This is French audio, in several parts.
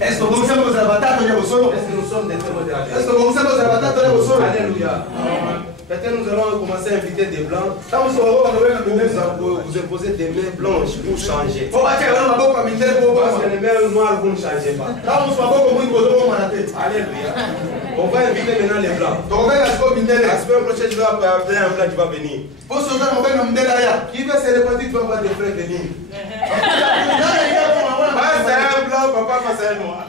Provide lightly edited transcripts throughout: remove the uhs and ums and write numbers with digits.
Est-ce que vous savez que nous sommes des témoins de la vérité? Est-ce que vous savez que Alléluia. Peut-être nous allons commencer à inviter des blancs. Vous imposez des mains blanches pour changer. Parce que les mains noires vous ne changez pas. Alléluia. On va inviter maintenant les blancs. La semaine prochaine, je vais appeler un blanc qui va venir. Qui veut se répandre, tu vas voir des frères venir. C'est un blanc, papa, c'est un noir.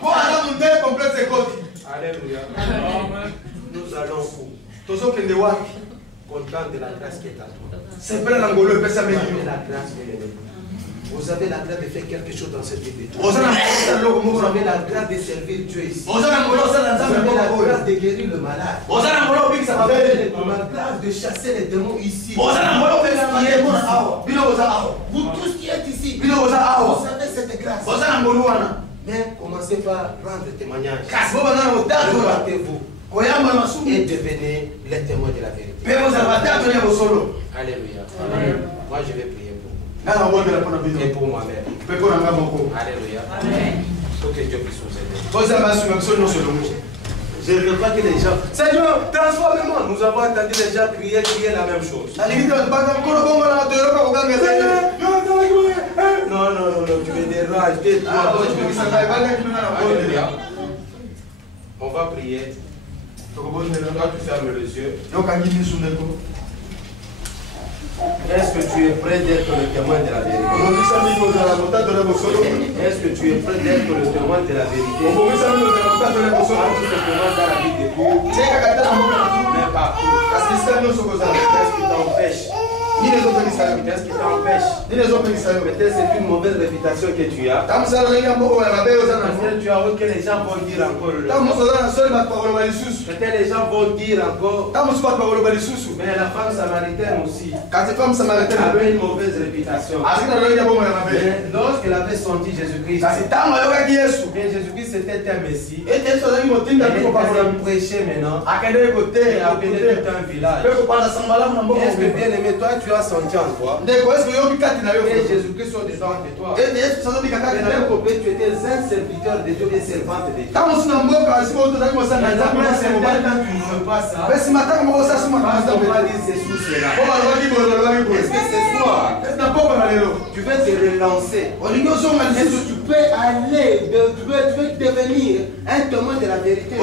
Alléluia. Nous allons où? Content de la grâce qui est à toi. C'est plein d'angolo, Vous avez la grâce vous avez la grâce de faire quelque chose dans cette vie. Vous avez la grâce de servir Dieu ici. Vous avez la grâce de guérir le malade. Vous avez la grâce de chasser les démons ici. Vous tous qui êtes ici, vous avez cette grâce. Mais commencez par rendre témoignage. Levantez-vous et devenez les témoins de la vérité. Alléluia. Moi je vais prier pour vous. Et pour moi-même. Alléluia. Faut que Dieu puisse nous aider. Je ne veux pas que les gens... Seigneur, transforme-moi. Nous avons entendu les gens crier la même chose. Non, tu me déranges. On va prier. Toi, tu fermes les yeux. Est-ce que tu es prêt d'être le témoin de la vérité? Est-ce que tu es prêt d'être le témoin de la vérité? Pas tout simplement dans la vie de Dieu, mais partout. Qu'est-ce qui t'empêche? Qu'est-ce qui t'empêche? Peut-être c'est une mauvaise réputation que tu as. Peut-être tu as honte que les gens vont dire encore. Peut-être les gens vont dire encore. Mais la femme samaritaine aussi avait une mauvaise réputation. Mais lorsqu'elle avait senti Jésus-Christ, et Jésus-Christ c'était un Messie, et elle prêchait maintenant, et appelait tout un village. Est-ce que bien aimé, toi tu as senti en toi, et Jésus-Christ sont dedans de toi, et d'un côté tu étais un serviteur de Dieu et servante de Dieu. Tu ne veux pas ça, parce qu'on va dire c'est sous cela. Est-ce que ce soir, tu veux te relancer? Est-ce que tu peux aller, tu veux devenir un témoin de la vérité?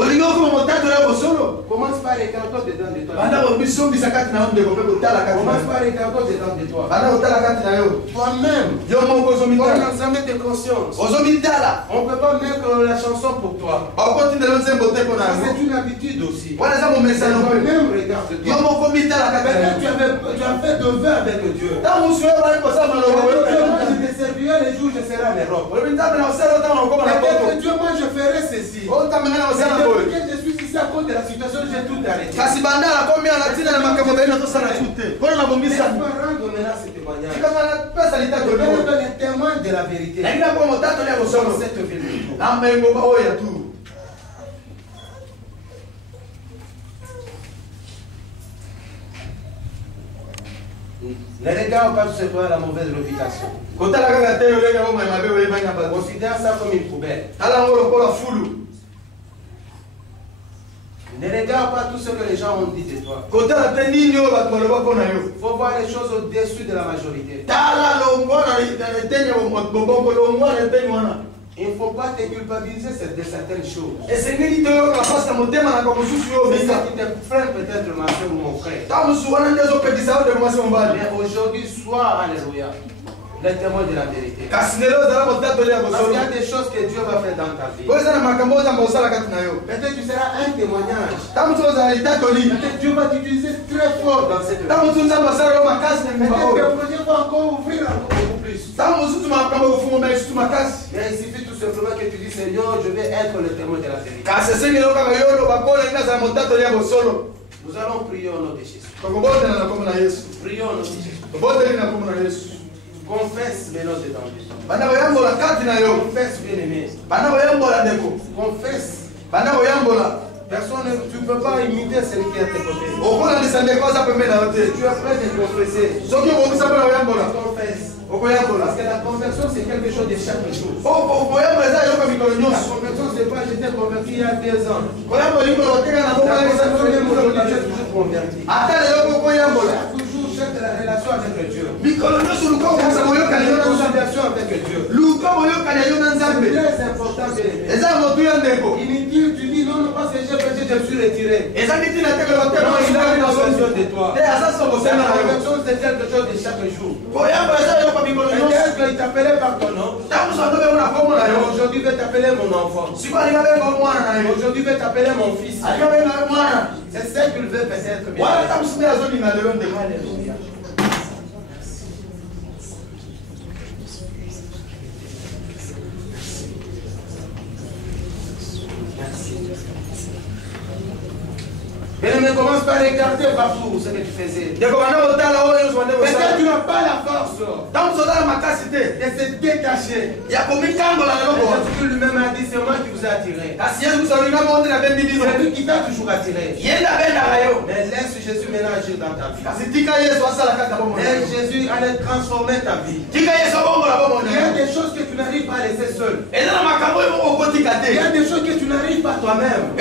Commence par être encore dedans de toi. Commence par être encore dedans de toi. Toi-même, ton examen de conscience. On ne peut pas mettre la chanson pour toi. C'est une habitude aussi. Toi-même, regarde-toi. Tu as fait de vin avec Dieu. Je te servirai les jours où je serai en Europe. Peut-être Dieu, moi je ferai ceci. Depuis que je suis ici à cause de la situation, j'ai tout arrêté. Laisse-moi rendre maintenant ce témoignage. Devenez les témoins de la vérité. Dans cette ville. Ne regarde pas tout ce qui a la mauvaise réputation. Considère ça comme une poubelle. Ne regarde pas tout ce que les gens ont dit de toi. Il faut voir les choses au-dessus de la majorité. Il ne faut pas te culpabiliser de certaines choses. Et c'est ça qui te freine peut-être ma soeur ou mon frère. Mais aujourd'hui, sois, alléluia, le témoin de la vérité. Parce qu'il y a des choses que Dieu va faire dans ta vie. Peut-être tu seras un témoignage. Peut-être Dieu va t'utiliser très fort dans cette vie. Peut-être que Dieu va encore ouvrir beaucoup plus. Mais il suffit tout simplement que tu dis Seigneur, je vais être le témoin de la vérité. Nous allons prier au nom de Jésus. Prions au nom de Jésus. Confesse les noms de ton Confesse bien aimé. Confesse. Personne, tu ne peux pas imiter celui qui est à tes côtés. Tu es prêt de confesser. Confesse. Parce que la conversion, c'est quelque chose de chaque jour. La conversion, c'est pas j'étais converti il y a 2 ans. La conversion, c'est toujours converti. Toujours cherche la relation avec Dieu. La relation avec Dieu. C'est très important, bien-aimé. Inutile, tu dis non, parce que j'ai péché, je me suis retiré. Non, il a besoin de toi. La conversion, c'est quelque chose de chaque jour. Peut-être qu'il t'appelait par ton nom. Aujourd'hui, il va t'appeler mon enfant. Aujourd'hui, il va t'appeler mon fils. C'est ça qu'il veut peut-être bien. Alléluia. Bien-aimé, commence par regarder partout ce que tu faisais. Peut-être tu n'as pas la force de se détacher. Jésus lui-même a dit, c'est moi qui vous ai attiré. C'est lui qui t'a toujours attiré. Mais laisse Jésus maintenant agir dans ta vie. Laisse Jésus aller transformer ta vie. Il y a des choses que tu n'arrives pas à laisser seul. Il y a des choses que tu n'arrives pas toi-même.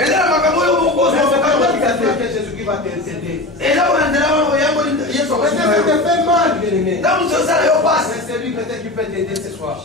Que Jésus qui va t'aider. Ça te fait mal, bien-aimé. Mais c'est lui peut-être qui peut t'aider ce soir.